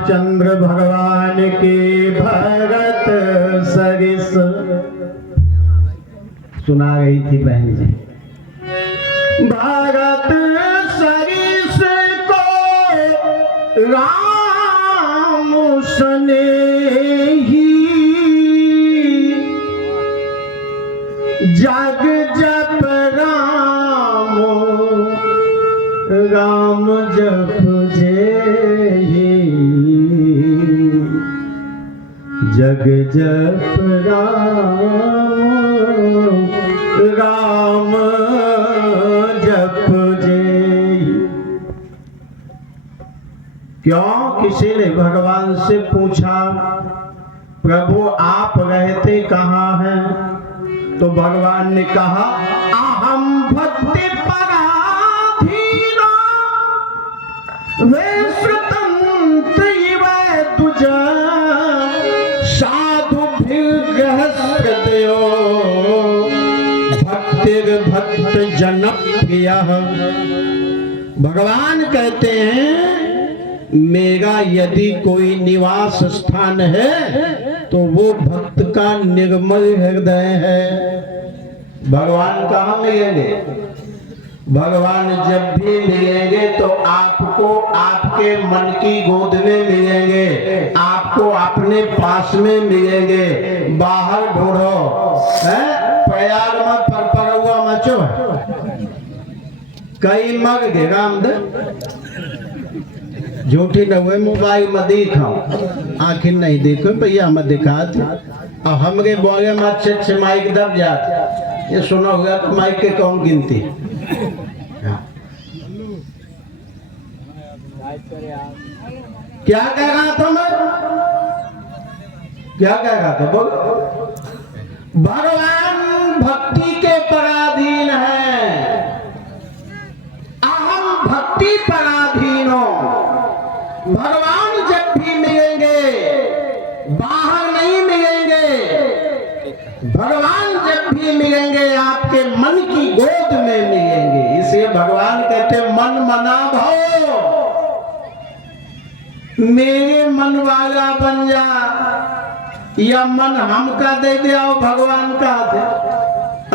चंद्र भगवान के भगत सरिस सुना रही थी बहन जी। भगत सरिस को राम स्नेही जग जप राम राम जप जेहि जग जप राम राम जप जेहि। क्यों? किसी ने भगवान से पूछा, प्रभु आप रहते कहाँ हैं? तो भगवान ने कहा, अहम भक्ति पराधीना वे स्वतंत्र इव तुझा साधु गृहस्थयो भक्तिर भक्त जनप्रिय। भगवान कहते हैं मेरा यदि कोई निवास स्थान है तो वो भक्त का निर्मल हृदय है। भगवान कहाँ मिलेंगे? भगवान जब भी मिलेंगे तो आपको आपके मन की गोद में मिलेंगे, आपको अपने पास में मिलेंगे। बाहर ढूंढो, प्रयाग में परपरुआ मचो कई मग गए रामदेव झूठी न हुए मोबाइल में दिखाओ, आखिर नहीं देखो भैया हम दिखाते और हमरे बोले में अच्छे अच्छे माइक दब जाते। ये सुना हुआ तो माइक के कौन गिनती? क्या कह रहा था मैं? क्या कह रहा था? बोल। भगवान भक्ति के पराधीन है, अहम भक्ति पराधीनो। भगवान जब भी मिलेंगे बाहर नहीं मिलेंगे, भगवान जब भी मिलेंगे आपके मन की गोद में मिलेंगे। इसलिए भगवान कहते मन मना भाओ, मेरे मन वाला बन जा, या मन हमका दे दे आओ भगवान का दे।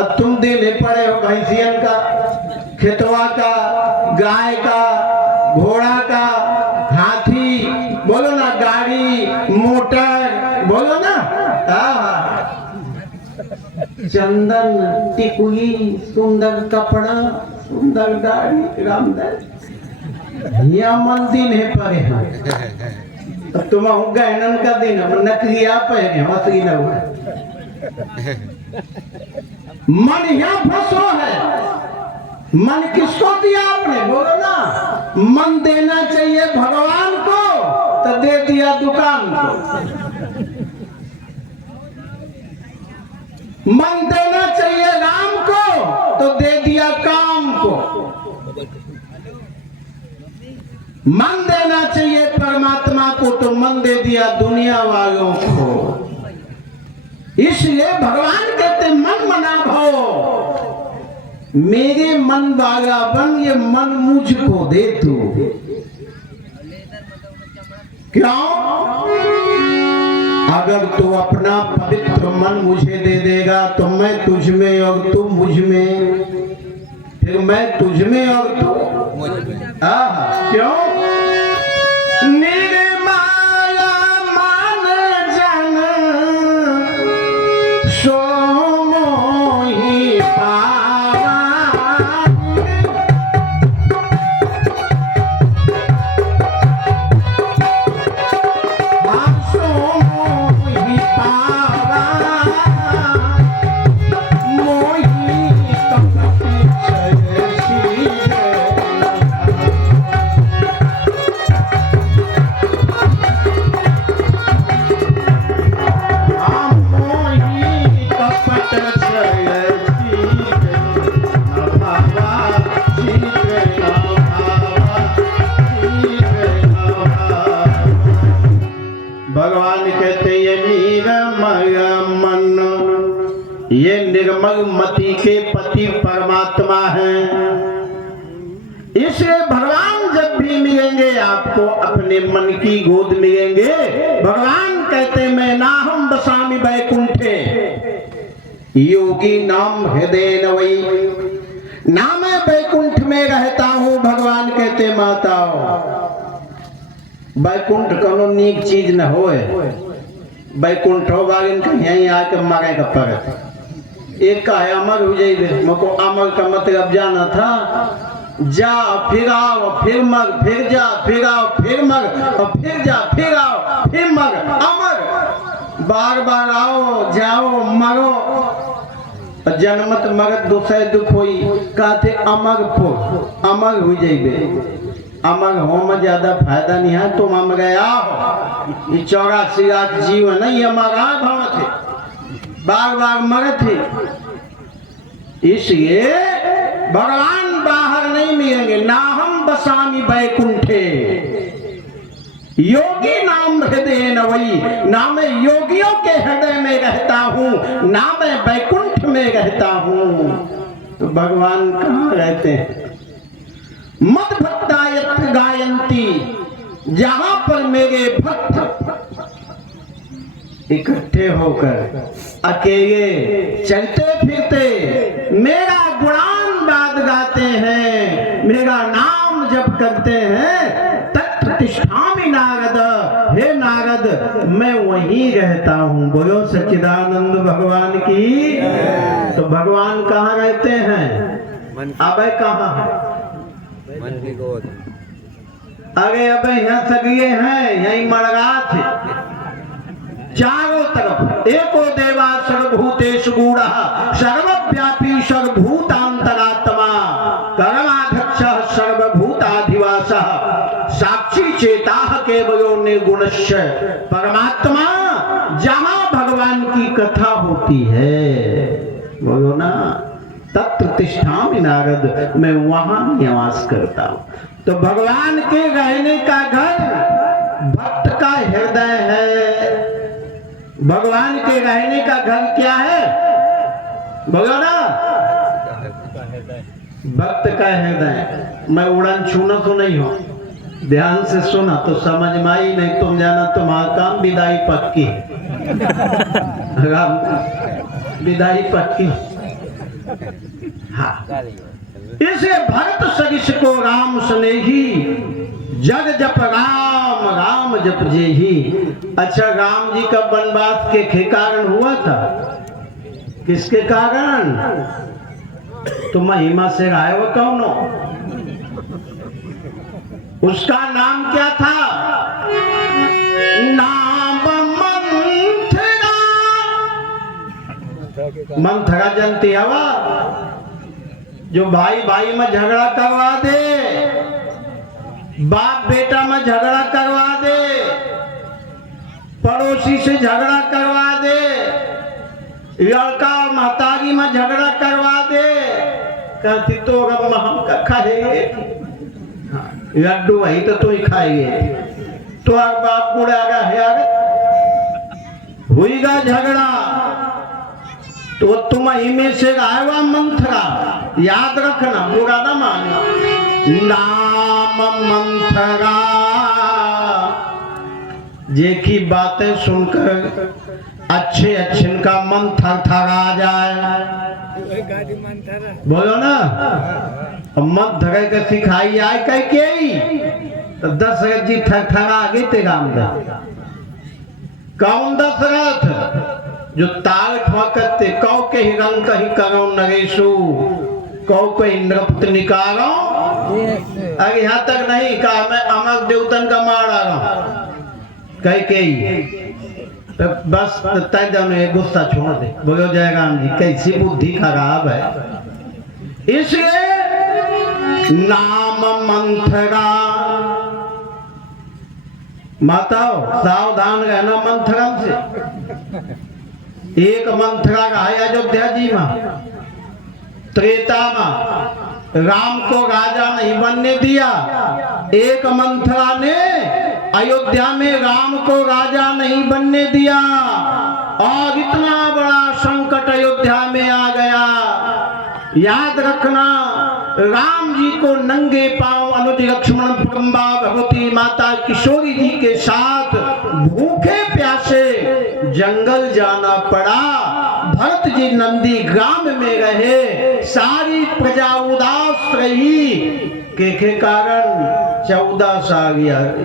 अब तुम देने पड़े हो भैंसियन का, खेतवा का, गाय का, घोड़ा का, हाथी, बोलो ना, गाड़ी, मोटर, बोलो ना, चंदन, टिकुली, सुंदर कपड़ा, सुंदर गाड़ी, रामदास या मन दिन है परे हैं। अब तुम गहनन का दिन नकलिया पहने हसी न हुआ। मन यहाँ फंसो है। मन किसको दिया आपने? बोलो ना। मन देना चाहिए भगवान को तो दे दिया दुकान को। मन देना चाहिए राम को तो दे दिया काम को। मन देना चाहिए परमात्मा को तो मन दे दिया दुनिया वालों को। इसलिए भगवान कहते मन मना भाओ, मेरे मन वाला बन, ये मन मुझको दे तू। क्यों? अगर तू अपना पवित्र मन मुझे दे देगा तो मैं तुझ में और तू मुझ में, फिर मैं तुझ में और तू मुझ में। क्यों? निर्मला मन जन सो मोहि पावा, सो मोहि पावा, मोहि तपति जय श्री जय। इसलिए भगवान जब भी मिलेंगे आपको अपने मन की गोद मिलेंगे। भगवान कहते मैं नाहम बसामि वैकुंठे योगी नाम हृदय नवई, ना मैं वैकुंठ में रहता हूं। भगवान कहते माताओं वैकुंठ कोनो नीक चीज न होए, वैकुंठ हो बागिन यहीं आके मरे का पड़त। एक का है अमर हो जाइए, मुझको अमर का मतलब जाना था, जा फिर आओ फिर मर, फिर जा फिर आओ फिर मर, और फिर जा फिर आओ फिर मर, अमर। बार बार आओ जाओ मरो, जन्मत मरत दूसरे दुख होई। कहते अमर पुर अमर हो जाइए। अमर हो में ज्यादा फायदा नहीं है, तुम अमर गया हो। ये 84 लाख जीव नहीं हमारा भाव थे, बार बार मरत थे। इसलिए भगवान बाहर नहीं मिलेंगे। ना हम बसामी वैकुंठे योगी नाम हृदय नवई, ना मैं योगियों के हृदय में रहता हूं, ना मैं वैकुंठ में रहता हूं। तो भगवान कहाँ रहते हैं? मद भक्तायत गायंती, जहां पर मेरे भक्त इकट्ठे होकर अकेले चलते फिरते मेरा गुणान गाद गाते हैं, मेरा नाम जप करते हैं। तत्प्रतिष्ठामि नारद, हे नारद मैं वहीं रहता हूं। बोलो सच्चिदानंद भगवान की। तो भगवान कहाँ रहते हैं? अब कहाँ है? मन की गोद। अरे अब यहाँ सगिए हैं, यही मड़गा थे चारों तरफ। एको देवा सर्वभूतेषु गूढ़ः सर्वव्यापी सर्वभूतांतरात्मा कर्माध्यक्षः सर्वभूताधिवासः साक्षी चेताः केवलो निर्गुणस्य परमात्मा। जहां भगवान की कथा होती है, बोलो ना, तत्प्रतिष्ठामि नारद, मैं वहां निवास करता हूं। तो भगवान के रहने का घर भक्त का हृदय है। भगवान के रहने का घर क्या है? बोलो ना, भक्त का हृदय। मैं उड़न छूना तो नहीं हो, ध्यान से सुना तो समझ में आई, नहीं तुम जाना तुम्हारा काम विदाई पक्की। विदाई पक्की। हाँ, इसे भक्त सरिष को राम स्नेही, जग जप राम राम जप जेही। अच्छा, राम जी का वनवास के कारण हुआ था? किसके कारण? तो महिमा से आए वो कौन हो? उसका नाम क्या था? नाम मंथरा। मंथरा जानती हवा, जो भाई भाई में झगड़ा करवा दे, बाप बेटा में झगड़ा करवा दे, पड़ोसी से झगड़ा करवा दे, लड़का महतारी में झगड़ा करवा दे। कहती तो अब हम खाएंगे लड्डू, वही तो तू ही खाएंगे। तो अब बाप बुढ़ागा है, हुईगा झगड़ा तो तुम में से आएगा मंथरा। याद रखना, बुरा ना मानना। नाम मंथरा, जे की बातें सुनकर अच्छे अच्छे का मन थरथरा जाए। बोलो ना, मन धरे के सिखाई आए कह के तो दशरथ जी थरथरा गए तेरा अंदर। कौन दशरथ? जो ताल ठोकते कौ के ही रंग कहीं करो नरेशु, कौ को इंद्रपुत्र निकालो। अरे यहाँ तक नहीं कहा मैं अमर देवतन का मार आ रहा हूं कह के ही। तो बस तय जाने गुस्सा छोड़ दे। बोलो जय राम जी। कैसी बुद्धि खराब है। इसलिए नाम मंथरा। माताओं सावधान रहना मंथरा से। एक मंथरा का है अयोध्या जी में, त्रेता में राम को राजा नहीं बनने दिया। एक मंथरा ने अयोध्या में राम को राजा नहीं बनने दिया और इतना बड़ा संकट अयोध्या में आ गया। याद रखना, राम जी को नंगे पांव अनुज लक्ष्मण प्रम्बा भगवती माता किशोरी जी के साथ भूखे प्यासे जंगल जाना पड़ा। भरत जी नंदी ग्राम में रहे, सारी प्रजा उदास रही के कारण 14 साल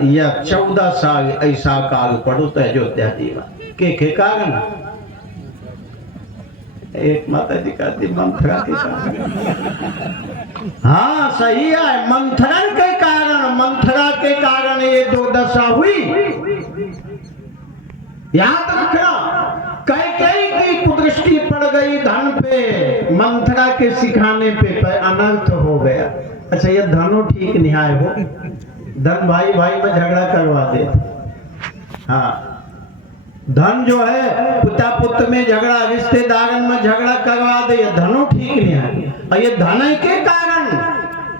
या 14 साल ऐसा काल पड़ो तो अयोध्या जीवा के कारण एक माता जी कहती मंथरा के कारण। हाँ सही है, मंथरन के कारण, मंथरा के कारण ये दुर्दशा हुई। याद रखना, कैकेयी की कुदृष्टि पड़ गई धन पे, मंथरा के सिखाने पे अनर्थ हो गया। अच्छा ये धनो ठीक न्याय हो, धन भाई भाई में झगड़ा करवा दे। हाँ धन जो है पिता पुत्र में झगड़ा, रिश्तेदारन में झगड़ा करवा दे, ये धनो ठीक नहीं है। और ये धन के कारण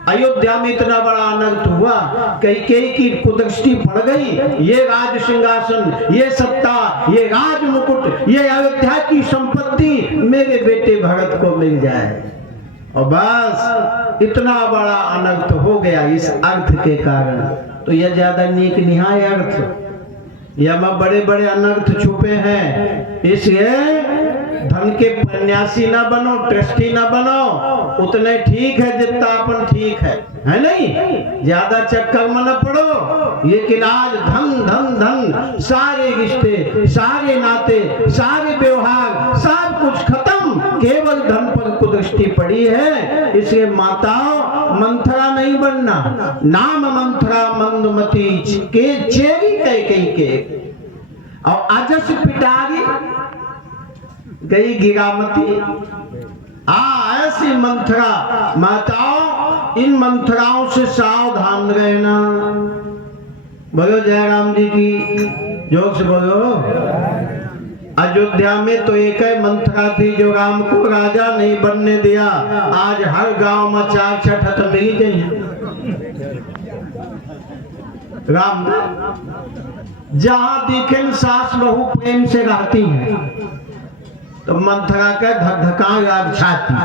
अयोध्या में इतना बड़ा अनर्थ हुआ। कैकेयी की कुदृष्टि पड़ गई, ये राज सिंहासन, ये सत्ता, ये राज मुकुट, ये अयोध्या की संपत्ति मेरे बेटे भरत को मिल जाए, और बस इतना बड़ा अनर्थ हो गया इस अर्थ के कारण। तो यह ज्यादा नीक निहाय अर्थ, यह बड़े बड़े अनर्थ छुपे हैं। इसलिए धन के प्रन्यासी ना बनो, ट्रस्टी ना बनो, उतने ठीक है जितना अपन ठीक है नहीं, ज्यादा चक्कर में न पड़ो। लेकिन आज धन धन धन, सारे रिश्ते, सारे नाते, सारे व्यवहार, सब कुछ खत्म, केवल धन पर कुदृष्टि पड़ी है। इसलिए माताओं मंथरा नहीं बनना, नाम मंथरा मंदमती के चेरी कैकेयी के, और अजस पिटारी गई गिरामती। ऐसी मंथरा, माताओं इन मंथराओं से सावधान रहना। बोलो जय राम जी की, जोर से बोलो। अयोध्या में तो एक ही मंथरा थी जो राम को राजा नहीं बनने दिया। आज हर गांव में 4 छठ मिल गई है। राम जहां देखें सास बहू प्रेम से रहती है, तो मंथरा का धकधका याद छाती,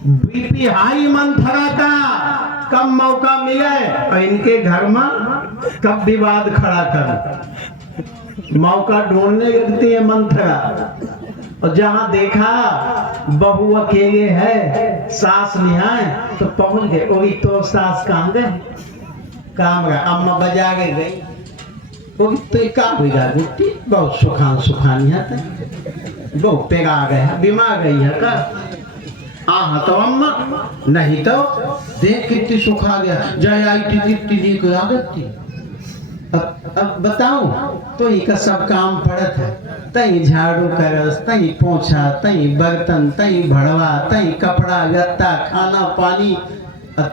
बीपी हाई मंथरा का, कब मौका मिले और इनके घर में कब विवाद खड़ा कर, मौका ढूंढने लगती है मंथरा। और जहां देखा बहू अकेले है, सास नहीं है, तो पहुंच गए। वही तो सास काम गए, काम गए, अम्मा बजा के गई, वो तो का होगा गुट्टी बहुत सुखान है, बहुत पेगा आ गया, बीमार गई है का। तो अम्मा नहीं तो देख कितनी सुखा गया, जय आई थी कितनी नीक लागत थी। अब बताओ तो ही का सब काम पड़त है, तई झाड़ू करस, तई पोछा, तई बर्तन, तई भड़वा, तई कपड़ा लत्ता, खाना पानी।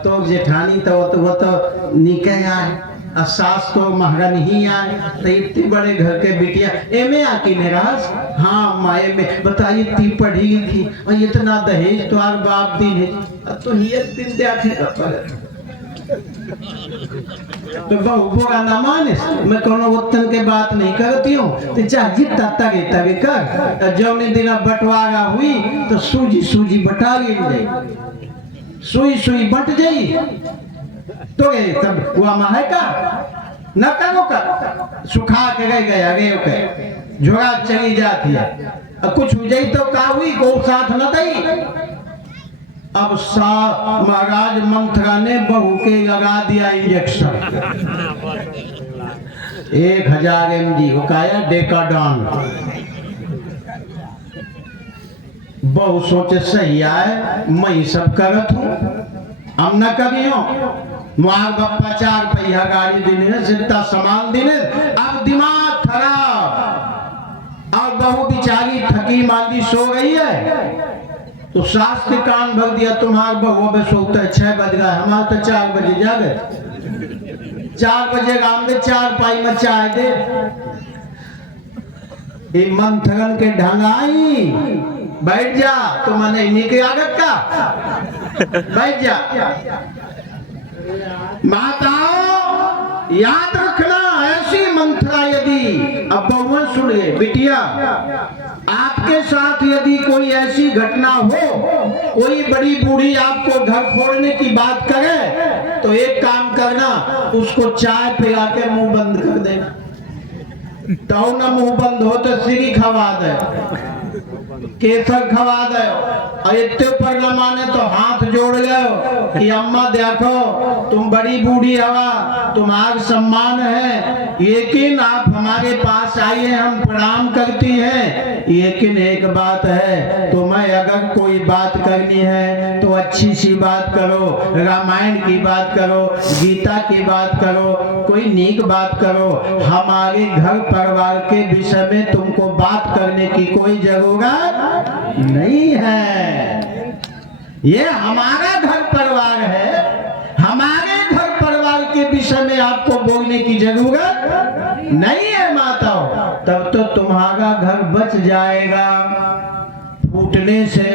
तो जेठानी तो वो तो निकल आए, सास तो महरन ही आए, तो इतने बड़े घर के बिटिया एमे आके निराश। हाँ माए में बताइए इतनी पढ़ी लिखी और इतना दहेज तो आर बाप दिन है, तो ये दिन देखेगा पर तो बहु बोरा ना माने। मैं कोनो वतन के बात नहीं करती हूँ, तो चाहे जितना तगे तगे कर। जब दिन बंटवारा हुई तो सूजी सूजी बटा गई, सुई सुई बट गई, तो ये सब हुआ है का न करो का, सुखा के गए गया गए के झोड़ा चली जाती है। अब कुछ हो जाई तो का हुई, गौ साथ न दई। अब महाराज मंथरा ने बहू के लगा दिया इंजेक्शन 1000 mg वो काया डेकाडॉन। बहू सोचे सही आए, मैं सब करत हूँ, हम न कभी हो। मार बप्पा 4 पहिया गाड़ी देने, जितना सामान देने, अब दिमाग खराब। और बहू बिचारी थकी मांदी सो गई है, तो सास के कान भर दिया, तुम्हार बहू में सोता है 6 बज गया, हमारा तो 4 बजे जागे। 4 बजे राम दे 4 पाई में चाय दे। ये मंथरन के ढंगाई, बैठ जा, तो मैंने इन्हीं के आगत का बैठ जा। माताओं याद रखना, ऐसी मंथरा यदि अब बहुआ सुन ले बिटिया, आपके साथ यदि कोई ऐसी घटना हो, कोई बड़ी बूढ़ी आपको घर फोड़ने की बात करे, तो एक काम करना, उसको चाय पिला के मुंह बंद कर देना। तो ना मुंह बंद हो तो सीरी खवा दे, केसर खवा दे, और इतने पर माने तो हाथ जोड़ गए कि अम्मा देखो तुम बड़ी बूढ़ी हवा, तुम्हारा सम्मान है, लेकिन आप हमारे पास आइए, हम प्रणाम करती हैं, लेकिन एक बात है, तुम्हें अगर कोई बात करनी है तो अच्छी सी बात करो, रामायण की बात करो, गीता की बात करो, कोई नीक बात करो। हमारे घर परिवार के विषय में तुमको बात करने की कोई जरूरत नहीं है। ये हमारा घर परिवार है, हमारे घर परिवार के विषय में आपको बोलने की जरूरत नहीं है माताओं। तब तो तुम्हारा घर बच जाएगा फूटने से,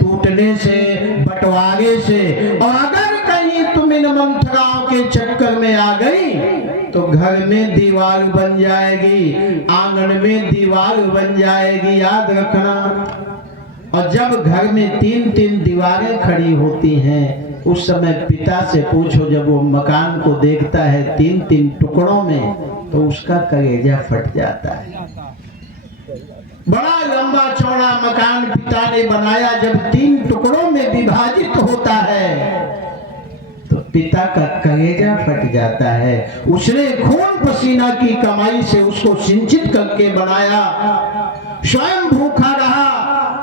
टूटने से, बंटवारे से। और अगर कहीं तुम इन मंत्राओं के चक्कर में आ गई तो घर में दीवार बन जाएगी, आंगन में दीवार बन जाएगी, याद रखना। और जब घर में 3-3 दीवारें खड़ी होती हैं, उस समय पिता से पूछो, जब वो मकान को देखता है 3-3 टुकड़ों में, तो उसका कलेजा फट जाता है। बड़ा लंबा चौड़ा मकान पिता ने बनाया, जब 3 टुकड़ों में विभाजित होता है तो पिता का कलेजा फट जाता है। उसने खून पसीना की कमाई से उसको सिंचित करके बनाया, स्वयं भूखा रहा,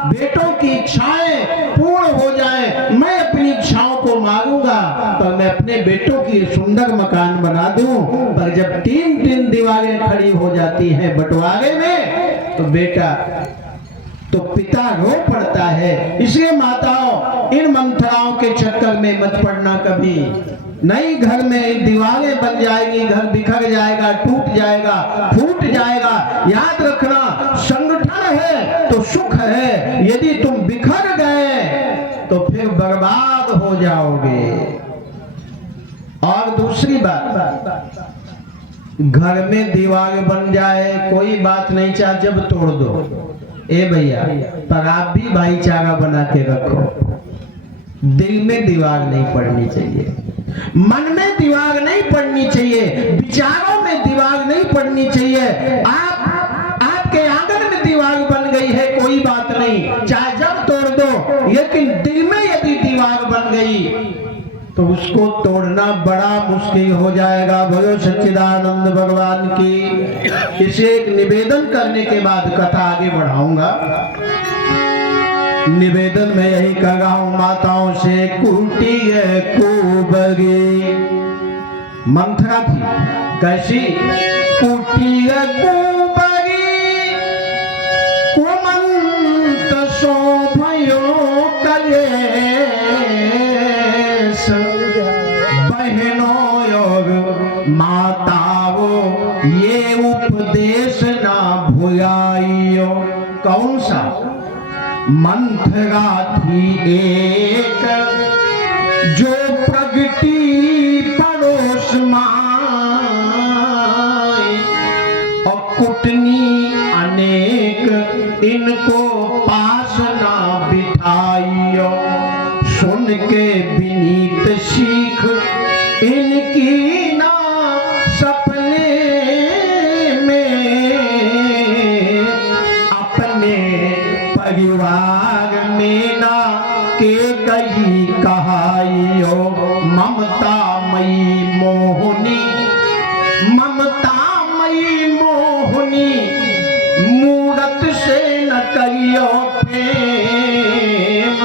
बेटों की इच्छाएं पूर्ण हो जाए, मैं अपनी इच्छाओं को मांगूंगा, पर मैं अपने बेटों की सुंदर मकान बना दूं। पर जब 3-3 दीवारें खड़ी हो जाती हैं बंटवारे में, तो बेटा, तो पिता रो पड़ता है। इसलिए माताओं, इन मंत्राओं के चक्कर में मत पड़ना कभी। नई घर में दीवारें बन जाएगी, घर बिखर जाएगा, टूट जाएगा, फूट जाएगा। याद रखना, संगठन है तो सुख है, यदि तुम बिखर गए तो फिर बर्बाद हो जाओगे। और दूसरी बात, घर में दीवार बन जाए कोई बात नहीं, चाहे जब तोड़ दो, ए भैया, पर आप भी भाईचारा बना के रखो। दिल में दीवार नहीं पड़नी चाहिए, मन में दीवार नहीं पड़नी चाहिए, विचारों में दीवार नहीं पड़नी चाहिए। आपके आंगन में दीवार बन गई है कोई बात नहीं, चाहे जब तोड़ दो, लेकिन दिल में यदि दीवार बन गई तो उसको तोड़ना बड़ा मुश्किल हो जाएगा। बोलो सच्चिदानंद भगवान की। इसे एक निवेदन करने के बाद कथा आगे बढ़ाऊंगा। निवेदन में यही कर रहा हूं माताओं से, कुटी कुबरी मंथरा थी, कैसी? कुटी कुबरी कुमंत शोभयो कलेश, बहनों और माताओं ये उपदेश ना भुलाइयो। कौन सा? मंथरा थी एक जो प्रगति पड़ोस माई, और कुटनी अनेक इनको पास ना बिठाइयो। सुन के विनीत सीख इनकी ना सपने में, अपने परिवार में ना के कही कहाइयो। ममता मई मोहनी, ममता मई मोहनी, मूरत से न करियो प्रेम।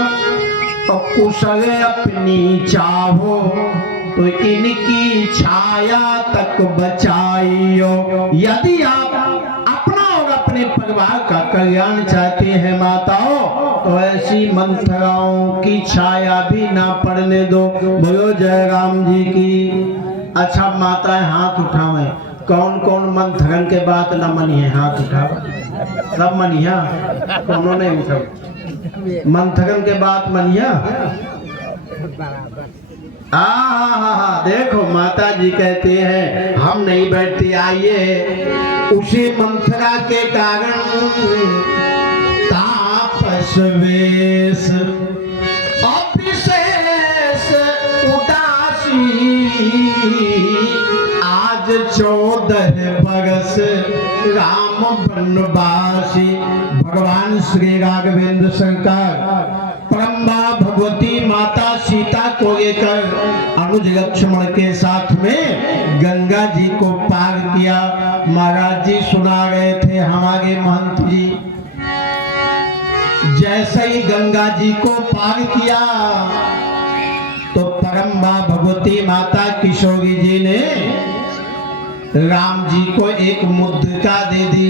तो कुशल अपनी चाहो तो इनकी छाया तक बचाइयो। यदि आप अपना और अपने परिवार का कल्याण चाहते हैं माताओं, तो ऐसी मंथराओं की छाया भी ना पड़ने दो। बोलो जय राम जी की। अच्छा माताएं हाथ उठावें, कौन कौन मंथरन के बात न मनिए, हाथ उठाओ। सब मनिया, कौनों नहीं उठाओ। मंथरन के बात मनिया। देखो माता जी कहते हैं हम नहीं बैठते, आइए। उसी मंथरा के कारण दास वेश अभिशेष उदासी, आज 14 बरस राम वनवासी। भगवान श्री राघवेंद्र सरकार परम्बा भगवती माता सीता को लेकर अनुज लक्ष्मण के साथ में गंगा जी को पार किया। महाराज जी सुना रहे थे हमारे महंत जी, जैसे ही गंगा जी को पार किया तो परम्बा भगवती माता किशोरी जी ने राम जी को एक मुद्रिका दे दी।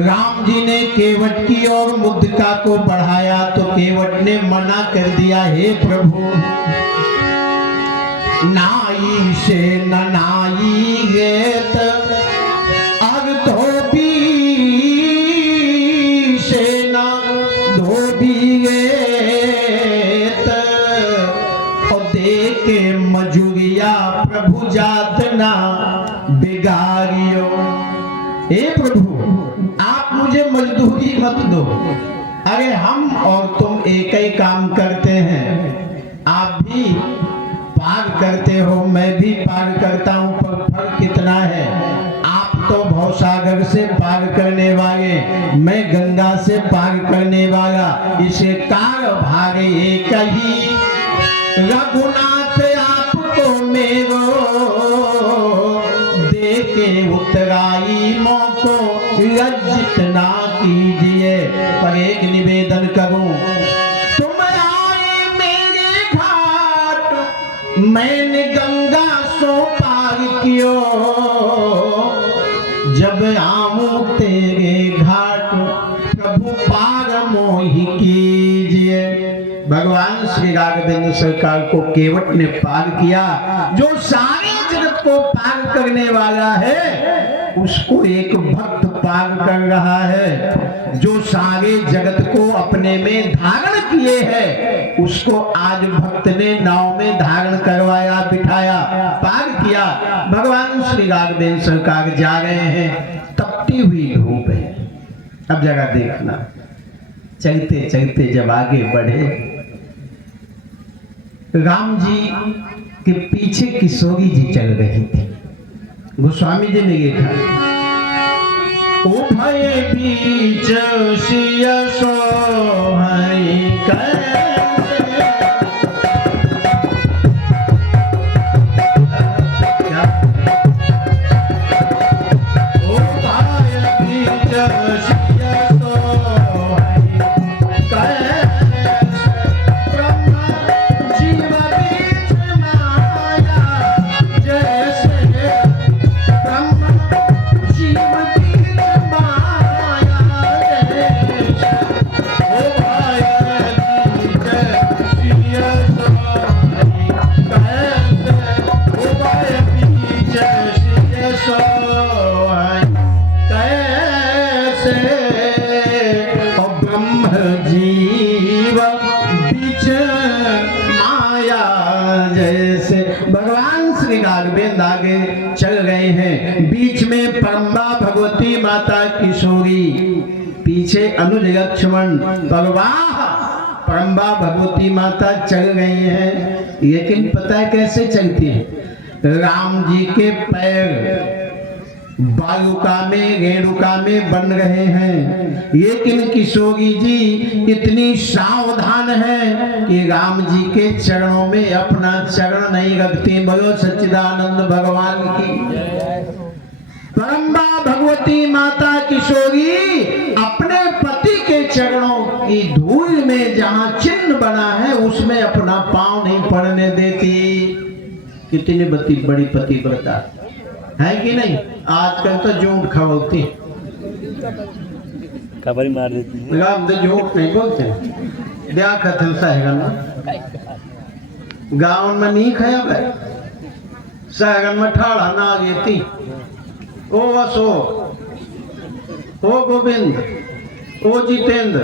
राम जी ने केवट की और मुद्रिका को बढ़ाया तो केवट ने मना कर दिया, हे प्रभु नाई से नाई गेत अग धोबी से न धोबी गेत, और देके मजूरिया प्रभु जात ना बिगाड़ियो। हे प्रभु आप मुझे मजदूरी मत दो, अरे हम और तुम एक ही काम करते हैं, आप भी पार करते हो मैं भी पार करता हूं, पर फर्क कितना है, आप तो भवसागर से पार करने वाले, मैं गंगा से पार करने वाला, इसे कार भारे एक ही रघुनाथ आपको मेरो देके उतराई मौको लज्जित ना कीजिए। पर एक निवेदन करूं, तुम आए मेरे घाट मैंने गंगा सो पार कियो, जब आऊं तेरे घाट प्रभु पार मोहि कीजिए। भगवान श्री राघवेंद्र सरकार को केवट ने पार किया। जो सारे जगत को पार करने वाला है उसको एक भक्त पार कर रहा है। जो सारे जगत को अपने में धारण किए है उसको आज भक्त ने नाव में धारण करवाया, बिठाया, पार किया। भगवान श्री राघवेंद्र सरकार जा रहे हैं, तपती हुई धूप है। अब जरा देखना, चलते चलते जब आगे बढ़े, राम जी के पीछे किशोरी जी चल रही थी। गोस्वामी जी ने लिखा, उभय बीच सिय सोहई आगे चल गए हैं। बीच में परम्बा भगवती माता किशोरी, पीछे अनुज लक्ष्मण परवाह परम्बा भगवती माता चल गई हैं। लेकिन पता है कैसे चलती है? राम जी के पैर बालुका में रेणुका में बन रहे हैं, लेकिन किशोरी जी इतनी सावधान है कि राम जी के चरणों में अपना चरण नहीं रखती। बोलो सच्चिदानंद भगवान की। परम्बा भगवती माता किशोरी अपने पति के चरणों की धूल में जहां चिन्ह बना है उसमें अपना पांव नहीं पड़ने देती। कितनी बड़ी पतिव्रता है कि नहीं? आजकल तो झूठ खबरती खबर मार देती राम तो झूठ नहीं बोलते। ब्याह खतरसा है ना, गाँव में नहीं खाया भाई, शहर में ठाड़ा ना लेती। ओ अशोक, ओ गोविंद, ओ जितेंद्र,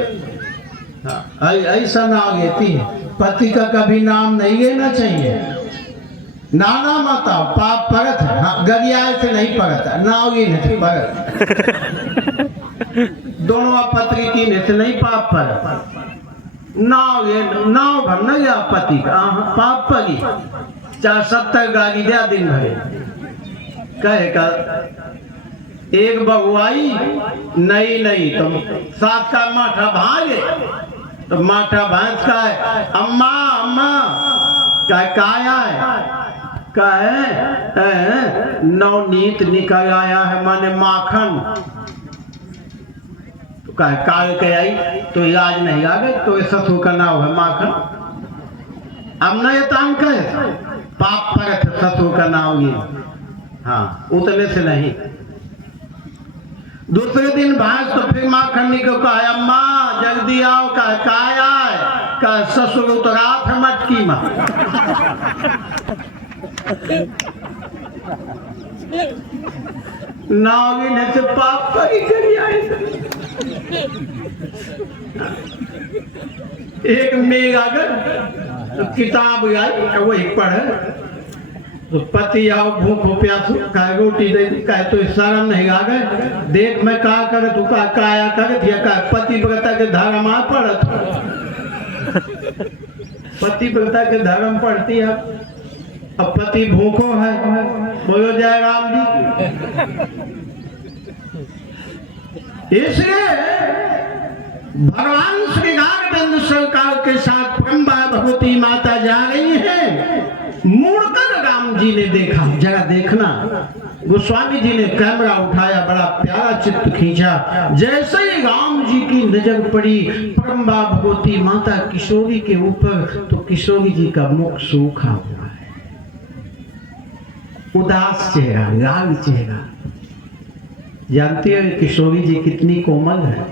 ऐसा ना लेती। पति का कभी नाम नहीं लेना चाहिए। नाना माता पाप परत है, गरिया से नहीं परत, नाव ये नहीं परत। दोनों पत्री की नित नहीं पाप पर नाव ये नाव भरना या पति का पाप पर ही 70 गाली दिया दिन भरे कहे का एक बगुआई नहीं नहीं तो साथ का माठा भागे तो माठा भैंस का है अम्मा अम्मा काया है कहे नवनीत निकल आया है माने माखन तो कहे काल के आई तो इलाज नहीं आ गई तो ससुर का नाम है माखन अब न ये तान कहे पाप पर ससुर का नाम ये हाँ उतने से नहीं दूसरे दिन भैंस तो फिर माखन को कहा अम्मा जल्दी आओ काया का ससुर उतरा था मटकी में नावी ने से पाप पर ही करी आए एक मेघ अगर तो किताब आई वही पढ़े तो पति आओ भूखो प्यासो कहे रोटी दे कहे तो शर्म नहीं आ गए देख मैं कहा करे तू का काया करे दिया कहे पति व्रता के धर्म आ पड़त पति व्रता के धर्म पढ़ती है अब पति भूखो है बोलो जय राम जी इसलिए भगवान श्री राघवेंद्र सरकार के साथ ब्रह्मा भगवती माता जा रही है मुड़कर राम जी ने देखा जरा देखना गोस्वामी जी ने कैमरा उठाया बड़ा प्यारा चित्र खींचा जैसे ही राम जी की नजर पड़ी ब्रह्मा भगवती माता किशोरी के ऊपर तो किशोरी जी का मुख सूखा हुआ है उदास चेहरा लाल चेहरा जानती है किशोरी जी कितनी कोमल है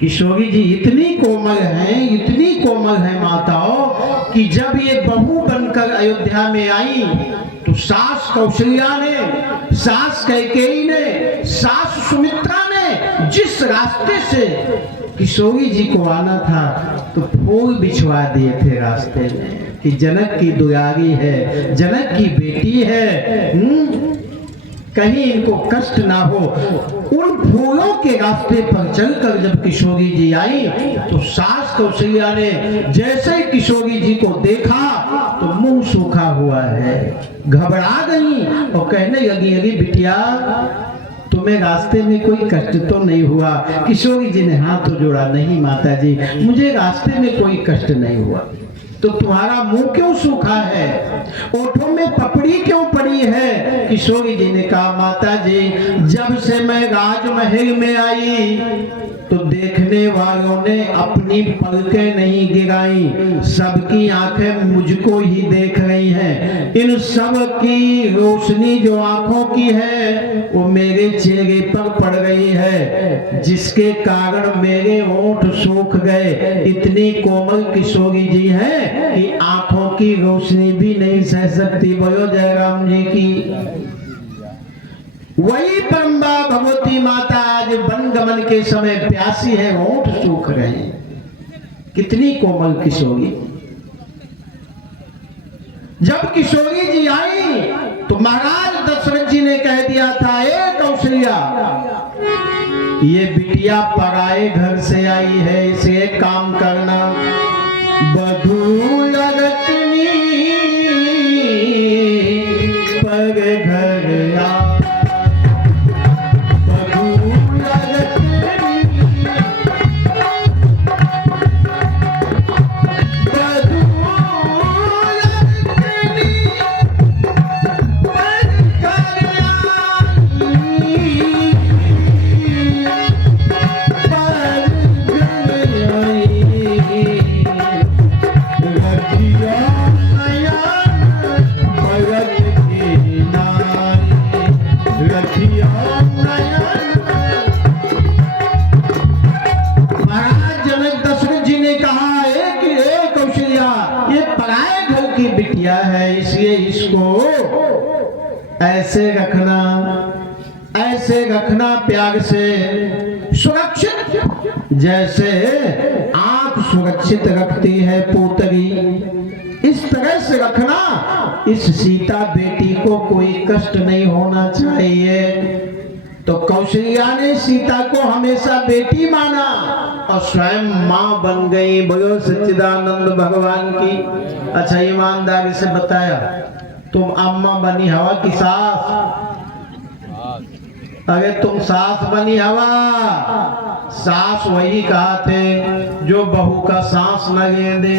किशोरी जी इतनी कोमल है माताओं कि जब ये बहू बनकर अयोध्या में आई तो सास कौशल्या ने सास कैकेयी ने सास सुमित्रा ने जिस रास्ते से किशोरी जी को आना था तो फूल बिछवा दिए थे रास्ते में कि जनक की दुलारी है जनक की बेटी है कहीं इनको कष्ट ना हो उन फूलों के रास्ते पर चलकर जब किशोरी जी आई तो सास कौशल्या ने जैसे ही किशोरी जी को देखा तो मुंह सूखा हुआ है घबरा गई और कहने लगी अरे बिटिया तुम्हें रास्ते में कोई कष्ट तो नहीं हुआ किशोरी जी ने हाथ तो जोड़ा नहीं माता जी मुझे रास्ते में कोई कष्ट नहीं हुआ तो तुम्हारा मुंह क्यों सूखा है ओठों में पपड़ी क्यों पड़ी है किशोरी जी ने कहा माता जी जब से मैं राजमहल में आई तो देखने वालों ने अपनी पलकें नहीं गिराई सबकी आंखें मुझको ही देख रही हैं इन सब की रोशनी जो आंखों की है वो मेरे चेहरे पर पड़ रही है जिसके कारण मेरे होंठ सूख गए इतनी कोमल किशोरी जी है कि आंखों की रोशनी भी नहीं सह सकती बोलो जयराम जी की वही ब्रह्मा भगवती माता आज वन गमन के समय प्यासी है होंठ सूख रहे हैं कितनी कोमल किशोरी जब किशोरी जी आई तो महाराज दशरथ जी ने कह दिया था ए कौशल्या ये बिटिया पराए घर से आई है इसे एक काम करना बधू लगतनी पर घर आ ऐसे रखना प्यार से सुरक्षित जैसे आंख सुरक्षित रखती है पोतरी इस तरह से रखना इस सीता बेटी को कोई कष्ट नहीं होना चाहिए तो कौशल्या ने सीता को हमेशा बेटी माना और स्वयं मां बन गई। बोलो सच्चिदानंद भगवान की। अच्छा ईमानदारी से बताया, तुम अम्मा बनी हवा की सास? अरे तुम सास बनी हवा। सास वही कहा थे जो बहू का सांस न दे।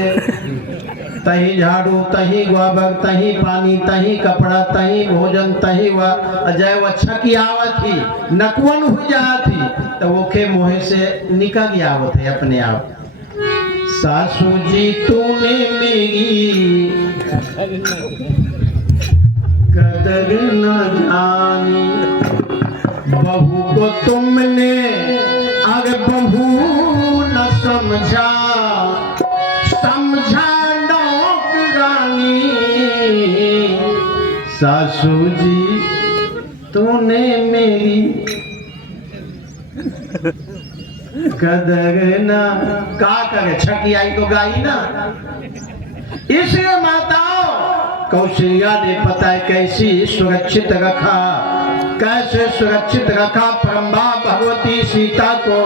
तही झाड़ू, तही गोबर, तही पानी, तही कपड़ा, तही भोजन, तही वह जय अच्छा की आवत थी, नकवन हो जा थी तो वो के मुँह से निकल गया आवत है अपने आप। सासू जी तूने मेरी कदर न जानी, बहू को तुमने अगर बहू न समझा, समझा सासू जी तूने मेरी कदर ना का करे, छठी आई तो गाई ना। इसलिए माताओं कौशल्या ने पता है कैसी सुरक्षित रखा, कैसे सुरक्षित रखा परम्बा भगवती सीता को।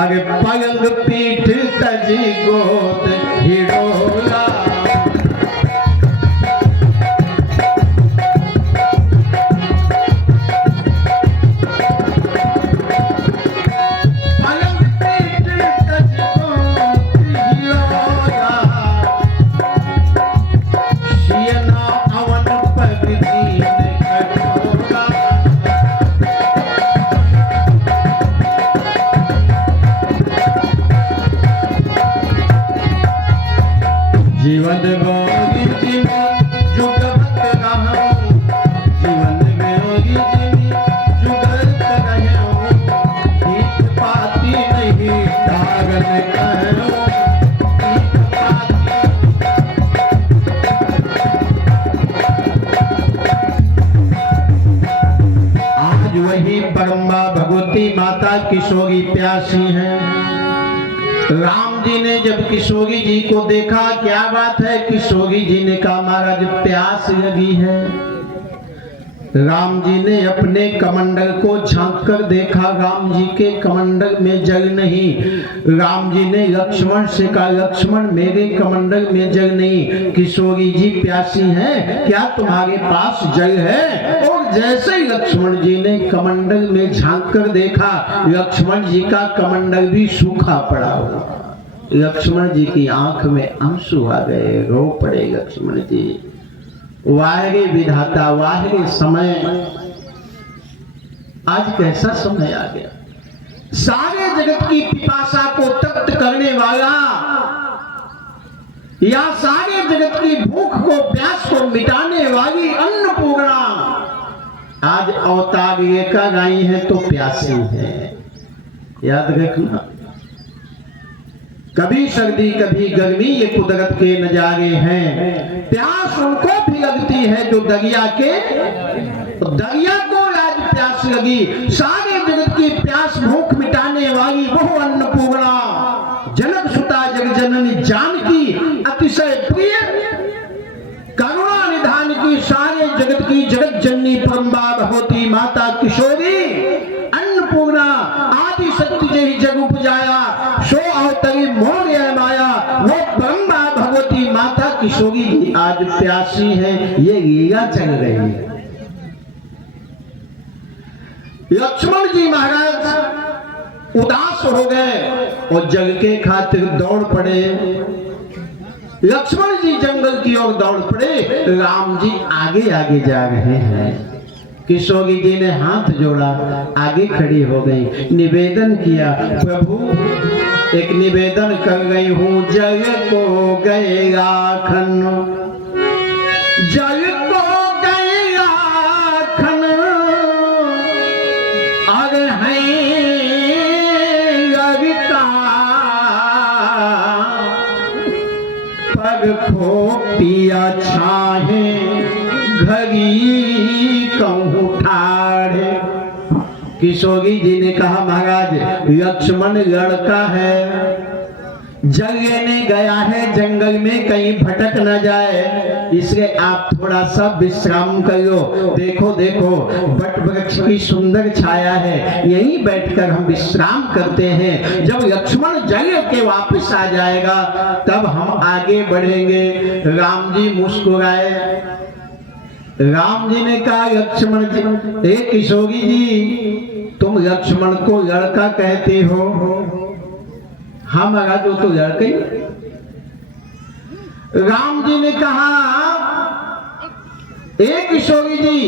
आगे पलंग पीठ तजी गोद हिडोला, जीवन भोगी जुगत रहूं, जीवन भोगी जुगत रहूं, गीत पाती नहीं तागन कहूं, गीत पाती। आज वही परम्बा भगवती माता किशोरी प्यासी है। राम जी ने जब किशोरी जी को देखा, क्या बात है, किशोरी जी ने कहा महाराज प्यास लगी है। राम जी ने अपने कमंडल को झांक कर देखा, राम जी के कमंडल में जल नहीं। राम जी ने लक्ष्मण से कहा लक्ष्मण मेरे कमंडल में जल नहीं, किशोरी जी प्यासी हैं, क्या तुम्हारे पास जल है? और जैसे ही लक्ष्मण जी ने कमंडल में झांक कर देखा, लक्ष्मण जी का कमंडल भी सूखा पड़ा हुआ। लक्ष्मण जी की आंख में आंसू आ गए, रो पड़े लक्ष्मण जी। वाहे विधाता, वाहे समय, आज कैसा समय आ गया। सारे जगत की पिपासा को तृप्त करने वाला या सारे जगत की भूख को प्यास को मिटाने वाली अन्नपूर्णा आज अवतार लेकर आई है तो प्यासी है। याद रखना, कभी सर्दी कभी गर्मी ये कुदरत के नजारे हैं। प्यास उनको भी लगती है जो दरिया के, तो दरिया को आज प्यास लगी। सारे जगत की प्यास भूख मिटाने वाली वो अन्नपूर्णा जनक सुता जगजननी जानकी अतिशय प्रिय करुणा निधान की सारे जगत की जगत जननी परम्बा भगवती माता किशोरी अन्नपूर्णा आदि शक्ति जय जग उपजाया सो अवतरी मोर माया, वो ब्रह्मा भगवती माता किशोरी जी आज प्यासी है। ये लीला चल रही है। लक्ष्मण जी महाराज उदास हो गए और जल के खातिर दौड़ पड़े। लक्ष्मण जी जंगल की ओर दौड़ पड़े, राम जी आगे आगे जा रहे हैं। किशोरी जी ने हाथ जोड़ा, आगे खड़ी हो गई, निवेदन किया प्रभु एक निवेदन कर गई हूँ, जल को गए आखन, जल को गए आखन, अरे हैं लड़का पग खो पिया छाहे घड़ी कहूँ ठाढ़े। किशोरी जी ने कहा महाराज लक्ष्मण लड़का है, जल लेने गया है जंगल में, कहीं भटक न जाए, इसलिए आप थोड़ा सा विश्राम कर लो। देखो देखो वट वृक्ष की सुंदर छाया है, यहीं बैठकर हम विश्राम करते हैं। जब लक्ष्मण जल के वापस आ जाएगा तब हम आगे बढ़ेंगे। राम जी मुस्कुराए। राम जी ने कहा लक्ष्मण जी, हे किशोरी जी, तुम लक्ष्मण को लड़का कहते हो? हाँ महाराज वो तो लड़के। राम जी ने कहा, ए किशोरी जी,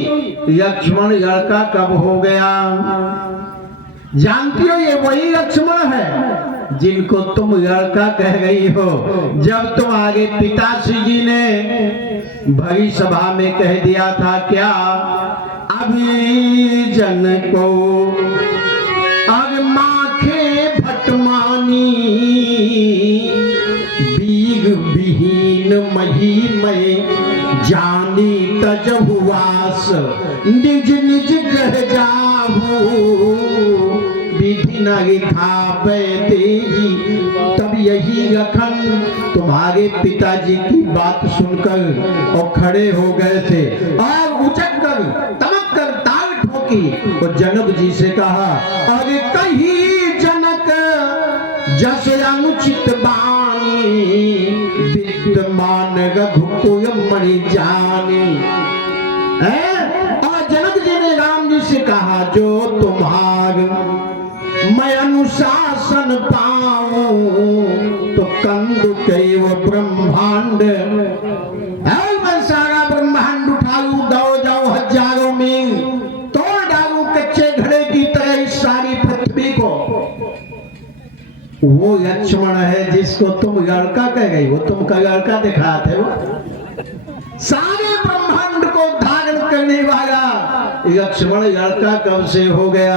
लक्ष्मण लड़का कब हो गया? जानती हो ये वही लक्ष्मण है जिनको तुम लड़का कह रही हो। जब तुम्हारे पिताश्री जी ने भरी सभा में कह दिया था क्या, अभी जन को अग माखे भटमानी, बीग विहीन मही में जानी तजहुआस, निज निज ग्रह जाहू, विधि न लिखा तेजी। तब यही लखन तुम्हारे पिताजी की बात सुनकर और खड़े हो गए थे और उचक कर तमक कर ताल ठोकी और जनक जी से कहा, अरे कही जनक जस अनुचित बानी, विद्यमान रघुकुल मणि जानी। और जनक जी ने राम जी से कहा, जो तुम्हार मैं अनुशासन पाऊं तो कंदु कैव ब्रह्मांड, मैं सारा ब्रह्मांड उठा लूं, दौड़ जाऊं हजारों मील, तोड़ डालूं कच्चे घड़े की तरह इस सारी पृथ्वी को। वो लक्ष्मण है जिसको तुम लड़का कह गई, वो तुमका लड़का दिखाते हो। सारे ब्रह्मांड को धारण करने वाला लक्ष्मण लड़का कब से हो गया?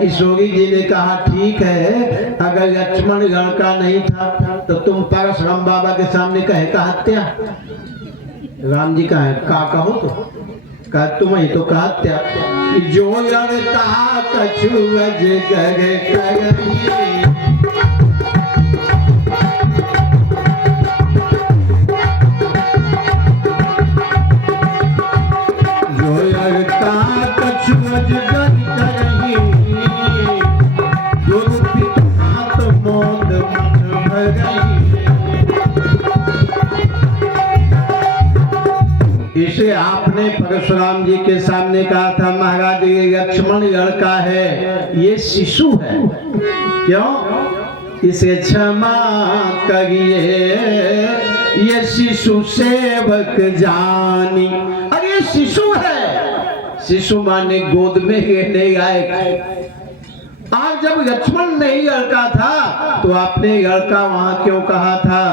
किशोरी जी ने कहा, ठीक है, अगर लक्ष्मण लड़का नहीं था तो तुम परशुराम बाबा के सामने कहे का हत्या। राम जी कहा, का कहो तो कहा, तुम ही तो कहा हत्या। जो लड़का कछु अजगर करही, इसे आपने परशुराम जी के सामने कहा था, महाराज ये लक्ष्मण लड़का है, ये शिशु है। क्यों? इसे क्षमा करिए, ये शिशु सेवक जानी। अरे ये शिशु है, शिशु माने गोद में लेने लायक। आज जब लक्ष्मण नहीं लड़का था तो आपने लड़का वहां क्यों कहा था?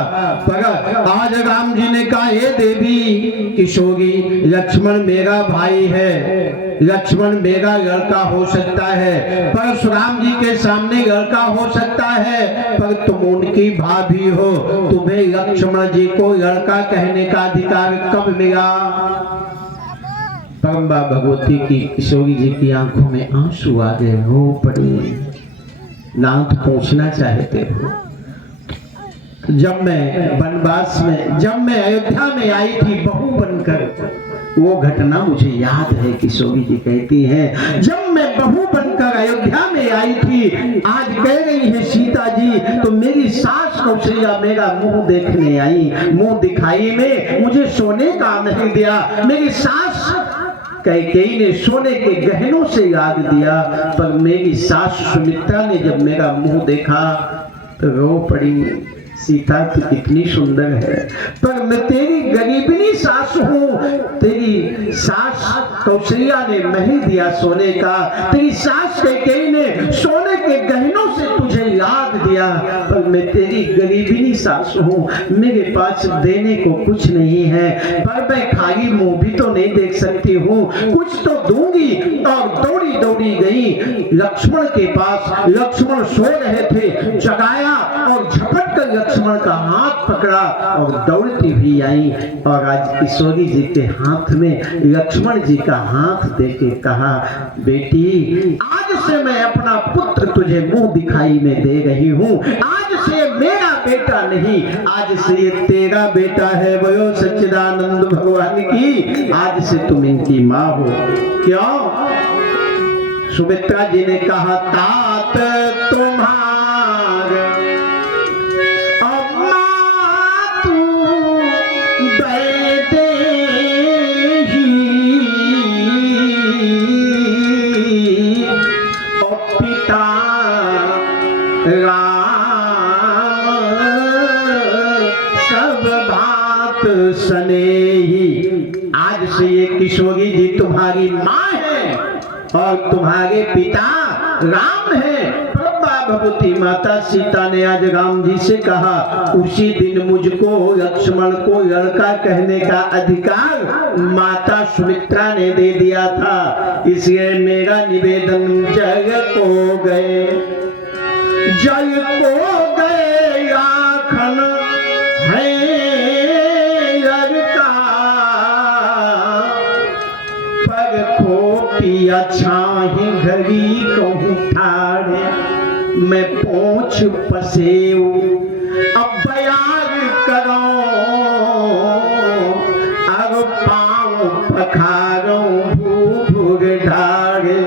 पर आज राम जी ने कहा, हे देवी किशोरी, लक्ष्मण मेरा भाई है, लक्ष्मण मेरा लड़का हो सकता है, परशुराम जी के सामने लड़का हो सकता है, पर तुम उनकी भाभी हो, तुम्हें लक्ष्मण जी को लड़का कहने का अधिकार कब मिला? परम्बा भगवती की किशोरी जी की आंखों में आंसू आ गए, रो पड़ी। नाथ पूछना चाहते हो, जब मैं वनवास में, जब मैं अयोध्या में आई थी बहू बनकर, वो घटना मुझे याद है। किशोरी जी कहती हैं, जब मैं बहू बनकर अयोध्या में आई थी, आज कह रही है सीता जी, तो मेरी सास कौशल्या मेरा मुंह देखने आई, मुंह दिखाई में मुझे सोने का नहीं दिया। मेरी सास कैकेयी ने सोने के गहनों से याद दिया, पर मेरी सास सुमित्रा ने जब मेरा मुंह देखा तो रो पड़ी। सीता तो कितनी सुंदर है, पर मैं तेरी गरीबनी सास हूँ। तेरी सास कौशल्या ने नहीं दिया सोने का, तेरी सास कैकेयी ने सोने के गहनों से तुझे याद दिया, पर मैं तेरी गरीबनी सास हूँ, मेरे पास देने को कुछ नहीं है, पर मैं खाली मुंह भी तो नहीं देख सकती हूँ, कुछ तो दूंगी। और दौड़ी दौड़ी गई लक्ष्मण के पास। लक्ष्मण सो रहे थे, जगाया और झपट कर लक्ष्मण का हाथ पकड़ा और दौड़ती हुई आई, और आज किशोरी जी के हाथ में लक्ष्मण जी का हाथ देके कहा, बेटी आज से मैं अपना पुत्र तुझे मुंह दिखाई में दे रही हूँ, आज से मेरा बेटा नहीं, आज से ये तेरा बेटा है। बोलो सच्चिदानंद भगवान की, आज से तुम इनकी माँ हो। क्यों? सुमित्रा जी ने कहा तात तुम्हारे अम्मा तू वैदेही और पिता राम सब भात स्नेही। आज से ये किशोरी जी तुम्हारी माँ है और तुम्हारे पिता राम है। भगवती माता सीता ने आज राम जी से कहा, उसी दिन मुझको लक्ष्मण को लड़का कहने का अधिकार माता सुमित्रा ने दे दिया था। इसलिए मेरा निवेदन जल को गए, जल को गए आखन है लड़का, पर खोपी अच्छा ही घड़ी कहूँ ठाड़े, मैं पोंछ पसेऊ अब बयाग करो, अब पाँव पखारो भूभुग ढागे।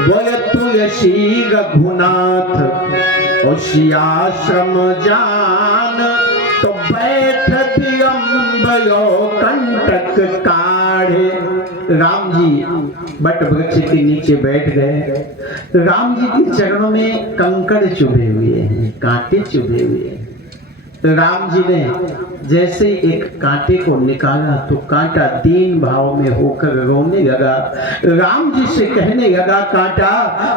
बोले तुलसी रघुनाथ और सियाश्रम जान, तो बैठ दियम्बयो कंटक काढ़े। राम जी बट वृक्ष के नीचे बैठ गए। राम जी के चरणों में कंकड़ चुभे हुए हैं, कांटे चुभे हुए हैं। राम जी ने जैसे एक कांटे को निकाला तो कांटा दीन भाव में होकर रोने लगा। राम जी से कहने लगा कांटा,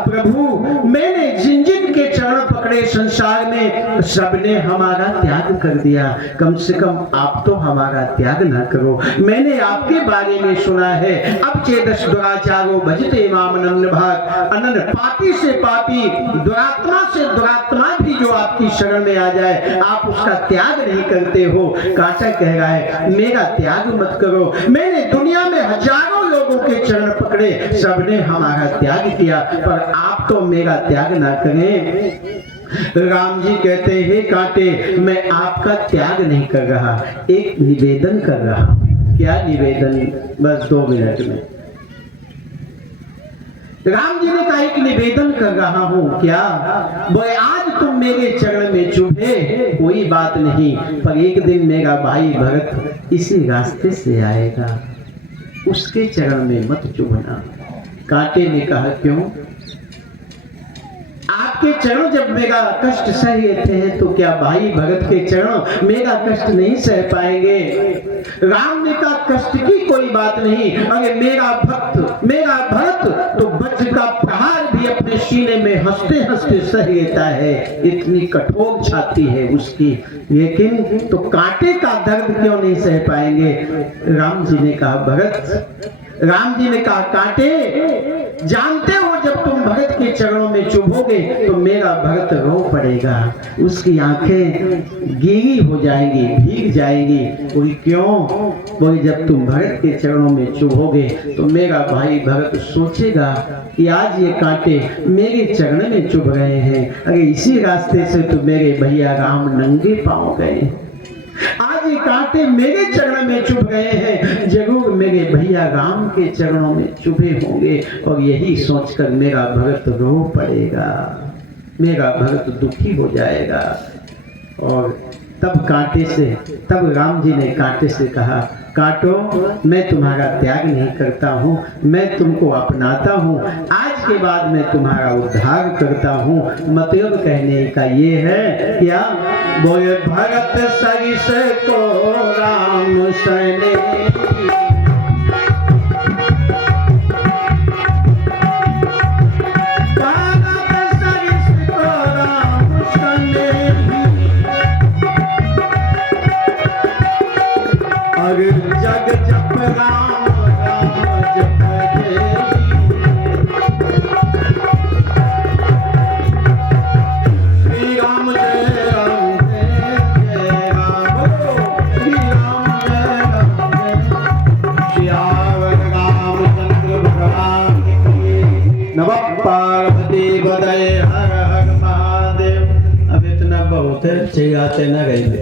प्रभु मैंने जिन जिन के चरण पकड़े संसार में सबने हमारा त्याग कर दिया, कम से कम आप तो हमारा त्याग ना करो। मैंने आपके बारे में सुना है, अब चेदस दुराचारो भजते माम अनन्य भाग। अनन्य पापी से पापी, दुरात्मा से दुरात्मा भी जो आपकी शरण में आ जाए आप उसका त्याग नहीं करते हो। कांटा कह रहा है मेरा त्याग मत करो। मैंने दुनिया में हजारों लोगों के चरण पकड़े, सबने हमारा त्याग किया, पर आप तो मेरा त्याग ना करें। राम जी कहते हैं कांटे मैं आपका त्याग नहीं कर रहा, एक निवेदन कर रहा। क्या निवेदन? बस 2 मिनट में। राम जी ने कहा एक निवेदन कर रहा हूं। क्या? बोले आज तुम मेरे चरण में चुभे कोई बात नहीं, पर एक दिन मेरा भाई भरत इसी रास्ते से आएगा, उसके चरण में मत चुभना। कांटे ने कहा क्यों? आपके चरण जब मेरा कष्ट सह लेते हैं तो क्या भाई भरत के चरण मेरा कष्ट नहीं सह पाएंगे? राम ने कहा कष्ट की कोई बात नहीं, अगर मेरा भक्त मेरा भरत तो वज्र का प्रहार भी अपने सीने में हंसते हंसते सह लेता है, इतनी कठोर छाती है उसकी, लेकिन तो कांटे का दर्द क्यों नहीं सह पाएंगे? राम जी ने कहा भरत, राम जी ने कहा कांटे जानते हो जब तुम भरत के चरणों में चुभोगे तो मेरा भरत रो पड़ेगा, उसकी आंखें गीली हो जाएंगी, भीग जाएंगी। बोली क्यों? बोली जब तुम भरत के चरणों में चुभोगे तो मेरा भाई भरत सोचेगा कि आज ये कांटे मेरे चरण में चुभ रहे हैं, अगर इसी रास्ते से तो मेरे भैया राम नंगे पांव गए, आज ये कांटे मेरे चरण में चुभ गए हैं, जरूर मेरे भैया राम के चरणों में चुभे होंगे, और यही सोचकर मेरा भरत रो पड़ेगा, मेरा भरत दुखी हो जाएगा। और तब राम जी ने कांटे से कहा कांटो मैं तुम्हारा त्याग नहीं करता हूँ, मैं तुमको अपनाता हूँ, आज के बाद मैं तुम्हारा उद्धार करता हूँ। मतलब कहने का ये है क्या? बोले भरत सरिस को राम सने, जग जप राम राम जप श्री राम जय राम जय राम, श्री राम जय राम जय श्यावर रामचंद्र भगवान की नमः। पार्वती बदय हर हर महादेव। अब इतना बहुत चिगाते न गई